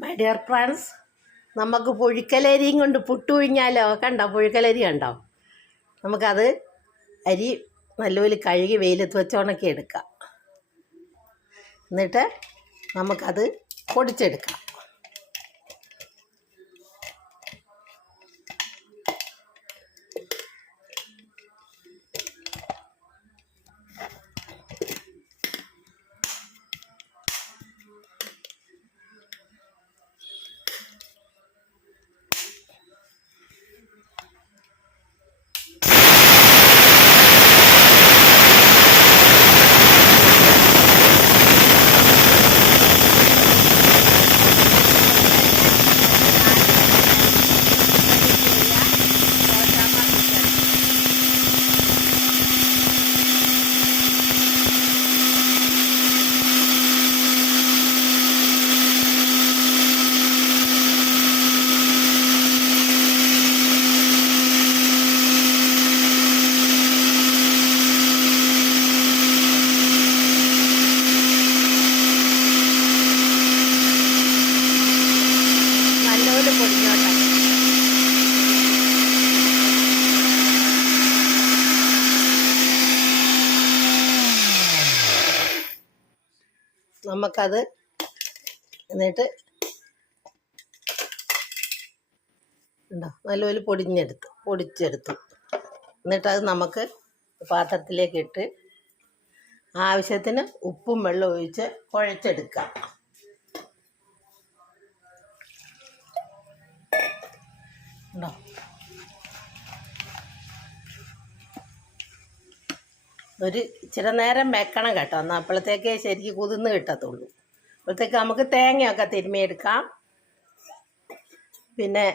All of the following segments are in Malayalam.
മൈ ഡിയർ ഫ്രണ്ട്സ് നമുക്ക് പുഴുക്കലരിയും കൊണ്ട് പുട്ട് പിഴിഞ്ഞാലോ കണ്ടോ? പുഴുക്കലരി കണ്ടോ? നമുക്കത് അരി നല്ലപോലെ കഴുകി വെയിലത്ത് വെച്ചോണക്കി എടുക്കാം എന്നിട്ട് നമുക്കത് പൊടിച്ചെടുക്കാം. നമുക്കത് എന്നിട്ട് ഉണ്ടോ? നല്ലപോലെ പൊടിഞ്ഞെടുത്തു പൊടിച്ചെടുത്തു. എന്നിട്ടത് നമുക്ക് പാത്രത്തിലേക്ക് ഇട്ട് ആവശ്യത്തിന് ഉപ്പും വെള്ളവും ഒഴിച്ച് കുഴച്ചെടുക്കാം. ഉണ്ടോ? ഒരു ഇച്ചിരി നേരം വെക്കണം കേട്ടോ. എന്നാൽ അപ്പോഴത്തേക്ക് ശരിക്കും കുതിർന്ന് കിട്ടത്തുള്ളൂ. അപ്പോഴത്തേക്ക് നമുക്ക് തേങ്ങയൊക്കെ തിരുമ്മിയെടുക്കാം. പിന്നെ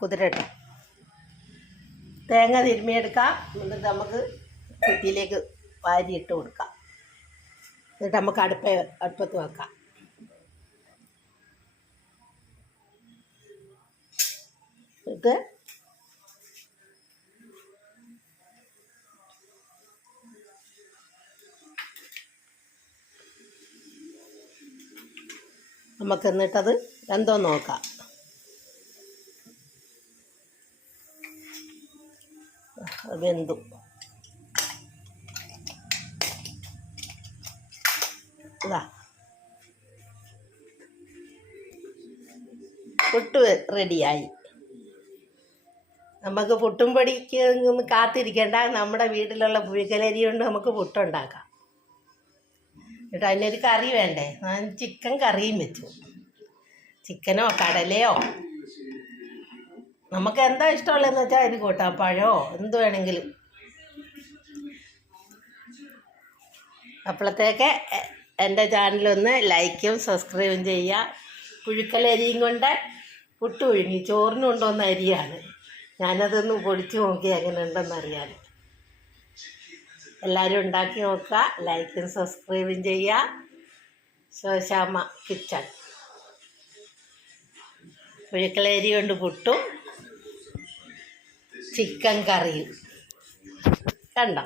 കുതിരട്ടെ. തേങ്ങ തിരുമ്മിയെടുക്കാം. എന്നിട്ട് നമുക്ക് കുറ്റിയിലേക്ക് വാരി ഇട്ട് കൊടുക്കാം. എന്നിട്ട് നമുക്ക് അടുപ്പ അടുപ്പത്ത് വെക്കാം. എന്നിട്ട് നമുക്ക് എന്നിട്ടത് എന്തോ നോക്കാം. വെന്തു. ഇതാ. പുട്ട് റെഡിയായി. നമുക്ക് പുട്ടും പൊടിക്ക് കാത്തിരിക്കേണ്ട. നമ്മുടെ വീട്ടിലുള്ള പുഴുക്കലരി കൊണ്ട് നമുക്ക് പുട്ടുണ്ടാക്കാം. എന്നിട്ട് അതിനൊരു കറി വേണ്ടേ? ഞാൻ ചിക്കൻ കറിയും വെച്ചു. ചിക്കനോ കടലയോ? നമുക്ക് എന്താ ഇഷ്ടമുള്ളതെന്ന് വെച്ചാൽ അതിന് കൂട്ടാം പഴമോ എന്ത് വേണമെങ്കിലും. അപ്പോഴത്തേക്ക് എന്റെ ചാനലൊന്ന് ലൈക്കും സബ്സ്ക്രൈബും ചെയ്യുക. പുഴുക്കലരിയും കൊണ്ട് പുട്ട് പുഴുങ്ങി ചോറിന് കൊണ്ടുവന്ന അരിയാണ്. ഞാനതൊന്ന് പൊടിച്ച് നോക്കി എങ്ങനെ ഉണ്ടെന്ന് അറിയാൻ. എല്ലാവരും ഉണ്ടാക്കി നോക്കുക. ലൈക്കും സബ്സ്ക്രൈബും ചെയ്യുക. ശോശാമ്മ കിച്ചൺ. പുഴുക്കളേരി കൊണ്ട് പുട്ടും ചിക്കൻ കറിയും. കണ്ടോ?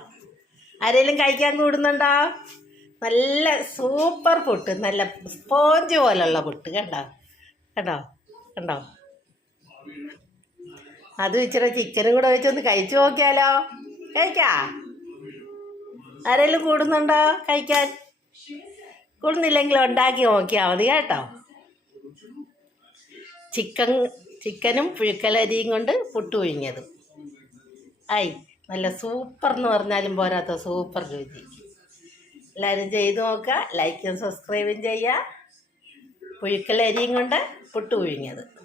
ആരെങ്കിലും കഴിക്കാൻ കൂടുന്നുണ്ടോ? നല്ല സൂപ്പർ പുട്ട് നല്ല സ്പോഞ്ച് പോലുള്ള പുട്ട് കണ്ടോ? കണ്ടോ? കണ്ടോ? അതും ഇച്ചിരി ചിക്കനും കൂടെ വെച്ചൊന്ന് കഴിച്ചു നോക്കിയാലോ? കഴിക്കാ? ആരെങ്കിലും കൂടുന്നുണ്ടോ കഴിക്കാൻ? കൂടുന്നില്ലെങ്കിൽ ഉണ്ടാക്കി നോക്കിയാൽ മതി കേട്ടോ. ചിക്കൻ ചിക്കനും പുഴുക്കലരിയും കൊണ്ട് പുട്ട് പുഴുങ്ങിയതും. ആയി നല്ല സൂപ്പർ എന്ന് പറഞ്ഞാലും പോരാത്ത സൂപ്പർ രുചി. എല്ലാവരും ചെയ്ത് നോക്കുക ലൈക്കും സബ്സ്ക്രൈബും ചെയ്യുക. പുഴുക്കലരിയും കൊണ്ട് പുട്ട് പുഴുങ്ങിയത്.